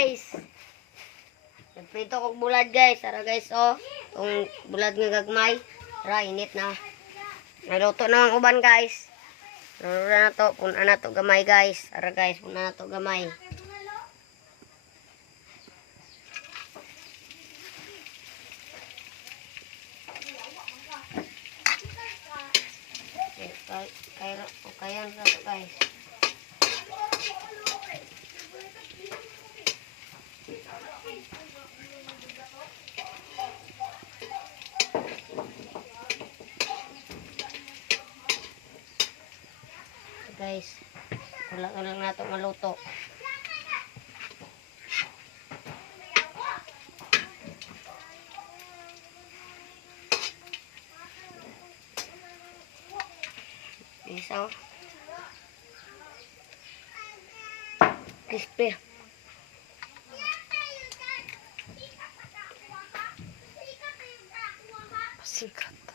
guys. Nagprito kog bulad guys. Tara guys oh. Itong bulad nga gagmay. Tara init na. Naluto na ang uban guys. Naluto na to. Puna na to gamay guys. Tara guys. Puna na to gamay. Kaya na to guys. Guys, wala lang nato maluto. Isaw. Crispy. Pasikat.